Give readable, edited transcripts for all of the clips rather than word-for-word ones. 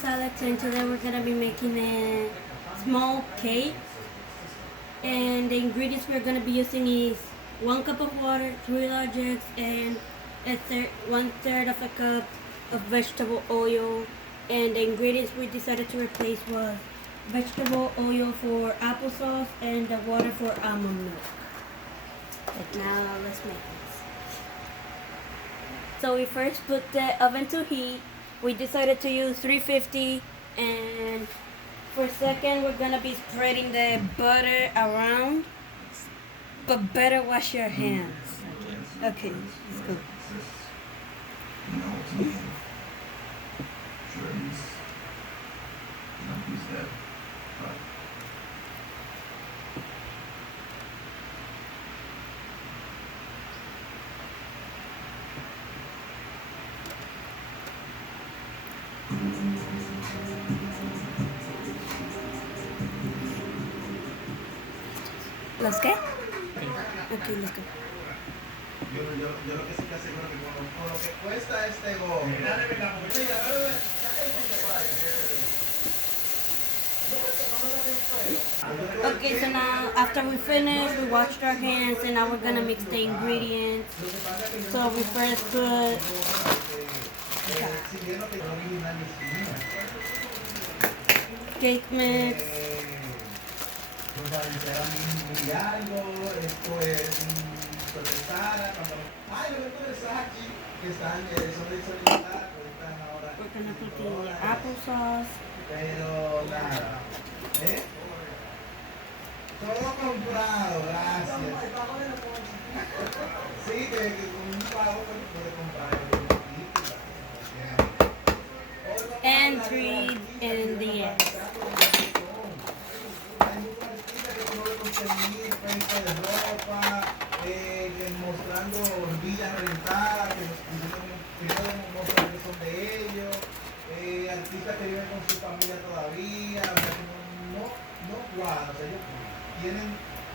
is Alex, and today we're gonna be making a small cake. And the ingredients we're gonna be using is 1 cup of water, 3 large eggs, and 1/3 of a cup of vegetable oil. And the ingredients we decided to replace was vegetable oil for applesauce and the water for almond milk. But now let's make this. So we first put the oven to heat. We decided to use 350, and for a second we're gonna be spreading the butter around, but better wash your hands. Okay, let's go. Let's go? Okay, let's go. Yo lo que sí te aseguro que con lo que cuesta este gol. Okay, so now after we finish, we washed our hands, and now we're gonna mix the ingredients. So we first put cake mix, Esto es sorpresada cuando ay los esto aquí que están solicitadas ahora we're gonna put the applesauce, pero nada todo comprado gracias sí que con un pago puede comprar and 3 in the end. De ropa, mostrando villas rentadas, que no mostrar que son de ellos, artistas que viven con su familia todavía, o sea, que no cuadra, o sea, ellos tienen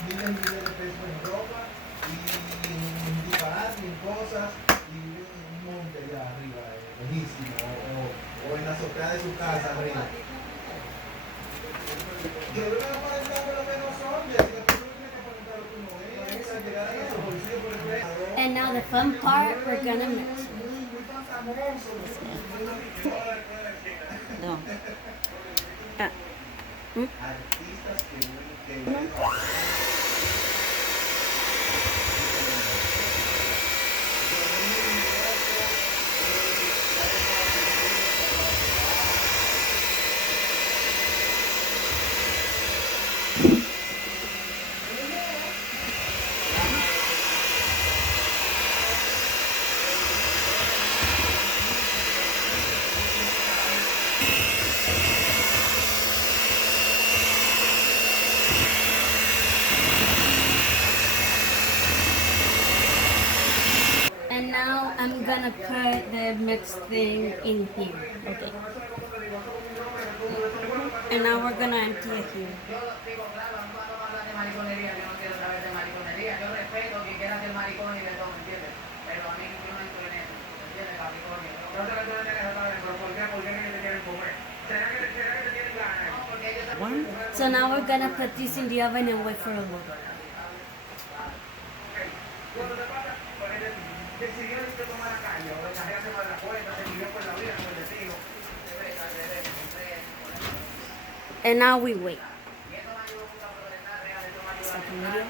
miles y miles de pesos en ropa y en disparates y en cosas y viven en un monte allá arriba, lejísimo, o en la azotea de su casa arriba. Y luego aparentando lo que no son, y así que And now the fun part, we're gonna mix it. No. And now I'm gonna put the mixed thing in here. Okay. And now we're gonna empty it here. One. So now we're gonna put this in the oven and wait for a little. And now we wait. Second video.